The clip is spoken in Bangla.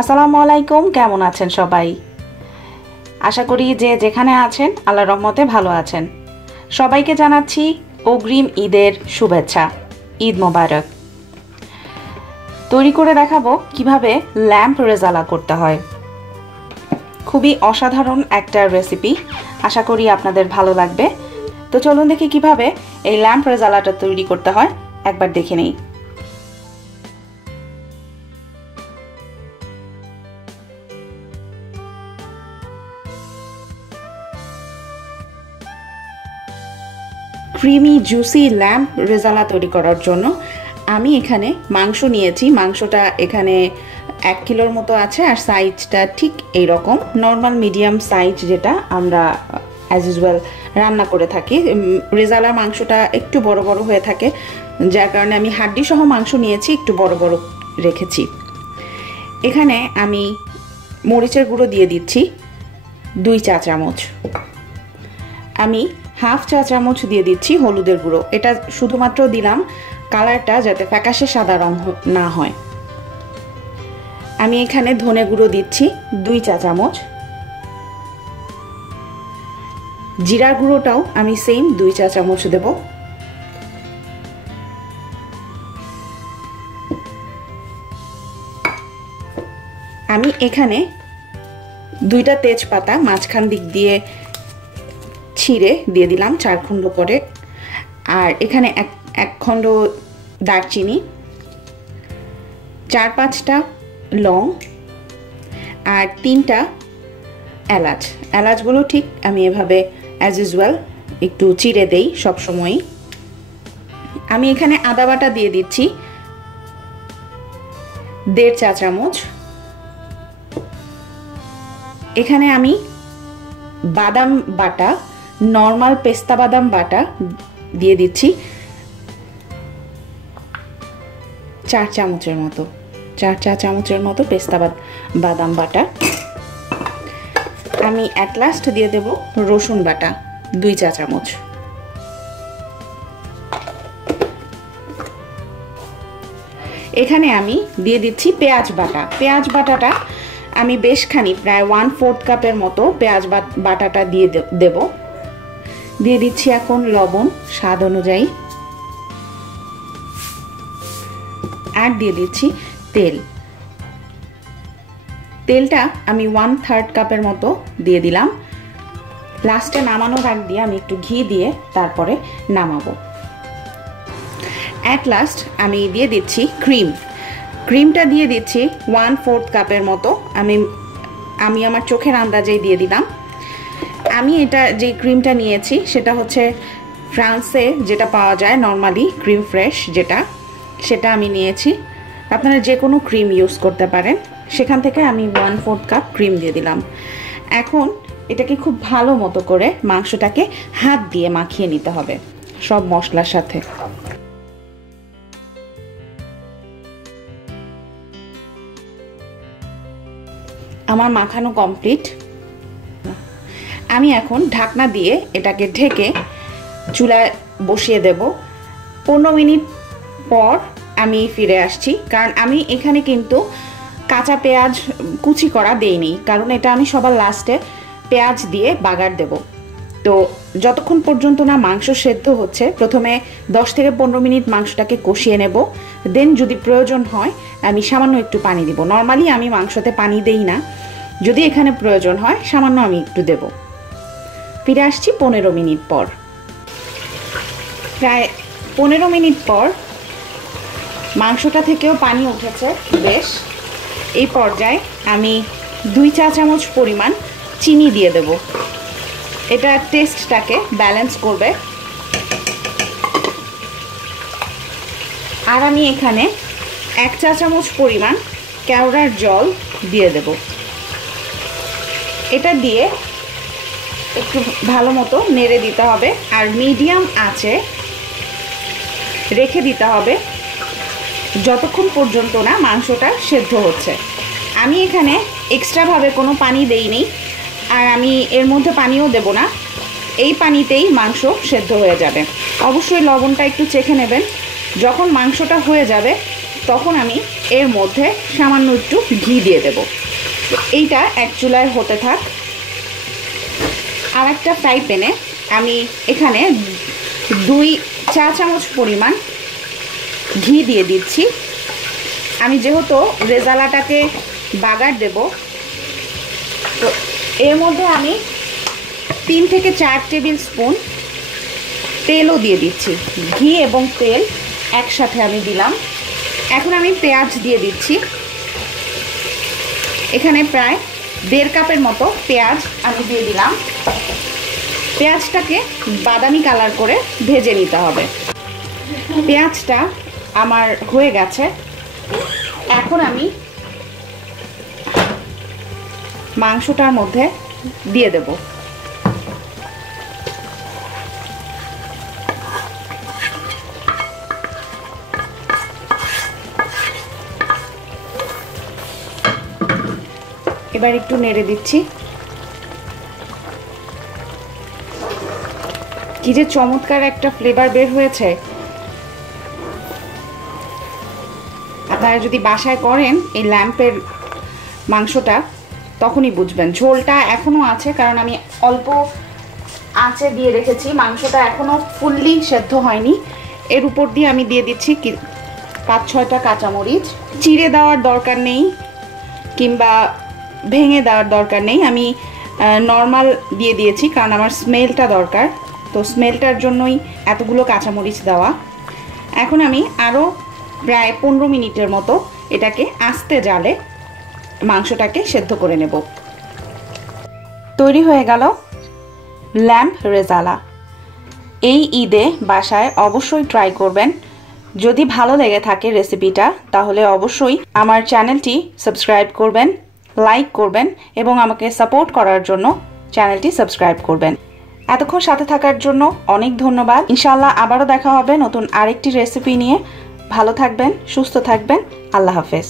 আসসালামু আলাইকুম, কেমন আছেন সবাই? আশা করি যে যেখানে আছেন আল্লাহর রহমতে ভালো আছেন। সবাইকে জানাচ্ছি অগ্রিম ঈদের শুভেচ্ছা। ঈদ মোবারক। তৈরি করে দেখাবো কিভাবে ল্যাম্প রেজালা করতে হয়। খুবই অসাধারণ একটা রেসিপি, আশা করি আপনাদের ভালো লাগবে। তো চলুন দেখি কিভাবে এই ল্যাম্প রেজালাটা তৈরি করতে হয়, একবার দেখে নেই। ক্রিমি জুসি ল্যাম্প রেজালা তৈরি করার জন্য আমি এখানে মাংস নিয়েছি। মাংসটা এখানে 1 কিলোর মতো আছে, আর সাইজটা ঠিক এইরকম নর্মাল মিডিয়াম সাইজ, যেটা আমরা অ্যাজ ইউজুয়াল রান্না করে থাকি। রেজালা মাংসটা একটু বড় বড় হয়ে থাকে, যার কারণে আমি হাড্ডি সহ মাংস নিয়েছি, একটু বড় বড় রেখেছি। এখানে আমি মরিচের গুঁড়ো দিয়ে দিচ্ছি 2 চা চামচ। আমি হাফ চা চামচ দিয়ে দিচ্ছি হলুদের গুঁড়ো। এটা শুধুমাত্র দিলাম কালারটা যাতে ফ্যাকাশে সাদা রং না হয়। আমি এখানে ধনে গুঁড়ো দিচ্ছি 2 চা চামচ। জিরার গুঁড়োটাও আমি সেম 2 চা চামচ দেব। আমি এখানে 2টা তেজপাতা মাঝখান দিক দিয়ে ছিঁড়ে দিয়ে দিলাম 4 খণ্ড করে, আর এখানে এক খণ্ড দারচিনি, 4-5টা লং, আর 3টা এলাচ। এলাচগুলো ঠিক আমি এভাবে অ্যাজ ইউজুয়াল একটু চিড়ে দেই সবসময়ই। আমি এখানে আদা বাটা দিয়ে দিচ্ছি 1.5 চা চামচ। এখানে আমি বাদাম বাটা, নর্মাল পেস্তা বাদাম বাটা দিয়ে দিচ্ছি 4 চামচের মতো, 4 চা চামচের মতো পেস্তা বাদাম বাটা। আমি অ্যাট লাস্ট দিয়ে দেব রসুন বাটা 2 চা চামচ। এখানে আমি দিয়ে দিচ্ছি পেঁয়াজ বাটা। পেঁয়াজ বাটাটা আমি বেশখানি, প্রায় 1/4 কাপের মতো পেঁয়াজ বাটাটা দিয়ে দেব। দিয়ে দিচ্ছি এখন লবণ স্বাদ অনুযায়ী, আর দিয়ে দিচ্ছি তেল। তেলটা আমি 1/3 কাপের মতো দিয়ে দিলাম। লাস্টে নামানোর আগ দিয়ে আমি একটু ঘি দিয়ে তারপরে নামাবো। অ্যাট লাস্ট আমি দিয়ে দিচ্ছি ক্রিম। ক্রিমটা দিয়ে দিচ্ছি 1/4 কাপের মতো। আমি আমার চোখের আন্দাজেই দিয়ে দিলাম। আমি এটা যে ক্রিমটা নিয়েছি সেটা হচ্ছে ফ্রান্সে যেটা পাওয়া যায় নর্মালি, ক্রিম ফ্রেশ সেটা আমি নিয়েছি। আপনারা যে কোনো ক্রিম ইউজ করতে পারেন। সেখান থেকে আমি 1/4 কাপ ক্রিম দিয়ে দিলাম। এখন এটাকে খুব ভালো মতো করে মাংসটাকে হাত দিয়ে মাখিয়ে নিতে হবে সব মশলার সাথে। আমার মাখানো কমপ্লিট। আমি এখন ঢাকনা দিয়ে এটাকে ঢেকে চুলায় বসিয়ে দেব। 15 মিনিট পর আমি ফিরে আসছি, কারণ আমি এখানে কিন্তু কাঁচা পেঁয়াজ কুচি করা দেইনি, কারণ এটা আমি সবার লাস্টে পেঁয়াজ দিয়ে বাগার দেব। তো যতক্ষণ পর্যন্ত না মাংস সেদ্ধ হচ্ছে, প্রথমে 10 থেকে 15 মিনিট মাংসটাকে কষিয়ে নেব। দেন যদি প্রয়োজন হয় আমি সামান্য একটু পানি দিব। নর্মালি আমি মাংসতে পানি দেই না, যদি এখানে প্রয়োজন হয় সামান্য আমি একটু দেব। ফিরে আসছি 15 মিনিট পর। প্রায় 15 মিনিট পর মাংসটা থেকেও পানি উঠেছে বেশ। এই পর্যায়ে আমি 2 চা চামচ পরিমাণ চিনি দিয়ে দেব। এটা টেস্টটাকে ব্যালেন্স করবে। আর আমি এখানে 1 চা চামচ পরিমাণ কেওড়ার জল দিয়ে দেব। এটা দিয়ে একটু ভালো মতো নেড়ে দিতে হবে, আর মিডিয়াম আঁচে রেখে দিতে হবে যতক্ষণ পর্যন্ত না মাংসটা সেদ্ধ হচ্ছে। আমি এখানে এক্সট্রাভাবে কোনো পানি দেইনি, আর আমি এর মধ্যে পানিও দেব না। এই পানিতেই মাংস সেদ্ধ হয়ে যাবে। অবশ্যই লবণটা একটু চেখে নেবেন। যখন মাংসটা হয়ে যাবে তখন আমি এর মধ্যে সামান্য একটু ঘি দিয়ে দেব। এইটা এক চুলায় হতে থাক। আর একটা ফ্রাই প্যানে আমি এখানে 2 চা চামচ পরিমাণ ঘি দিয়ে দিচ্ছি। আমি যেহেতু রেজালাটাকে বাগার দেব, তো এর মধ্যে আমি 3 থেকে 4 টেবিল স্পুন তেলও দিয়ে দিচ্ছি। ঘি এবং তেল একসাথে আমি দিলাম। এখন আমি পেঁয়াজ দিয়ে দিচ্ছি। এখানে প্রায় 1.5 কাপের মতো পেঁয়াজ আমি দিয়ে দিলাম। পেঁয়াজটাকে বাদামি কালার করে ভেজে নিতে হবে। পেঁয়াজটা আমার হয়ে গেছে। এখন আমি মাংসটার মধ্যে দিয়ে দেব। এবার একটু নেড়ে দিচ্ছি। কি যে চমৎকার একটা ফ্লেভার বের হয়েছে। আপনারা যদি বাসায় করেন এই ল্যাম্পের মাংসটা, তখনই বুঝবেন। ঝোলটা এখনও আছে, কারণ আমি অল্প আঁচে দিয়ে রেখেছি। মাংসটা এখনও ফুললি সেদ্ধ হয়নি। এর উপর দিয়ে আমি দিয়ে দিচ্ছি 5-6টা কাঁচামরিচ। চিড়ে দেওয়ার দরকার নেই কিংবা ভেঙে দেওয়ার দরকার নেই, আমি নর্মাল দিয়ে দিয়েছি, কারণ আমার স্মেলটা দরকার। তো স্মেলটার জন্যই এতগুলো কাঁচামরিচ দেওয়া। এখন আমি আরও প্রায় 15 মিনিটের মতো এটাকে আস্তে জালে মাংসটাকে সেদ্ধ করে নেব। তৈরি হয়ে গেল ল্যাম্প রেজালা। এই ঈদে বাসায় অবশ্যই ট্রাই করবেন। যদি ভালো লেগে থাকে রেসিপিটা, তাহলে অবশ্যই আমার চ্যানেলটি সাবস্ক্রাইব করবেন, লাইক করবেন এবং আমাকে সাপোর্ট করার জন্য চ্যানেলটি সাবস্ক্রাইব করবেন। এতক্ষণ সাথে থাকার জন্য অনেক ধন্যবাদ। ইনশাআল্লাহ আবারও দেখা হবে নতুন আরেকটি রেসিপি নিয়ে। ভালো থাকবেন, সুস্থ থাকবেন। আল্লাহ হাফেজ।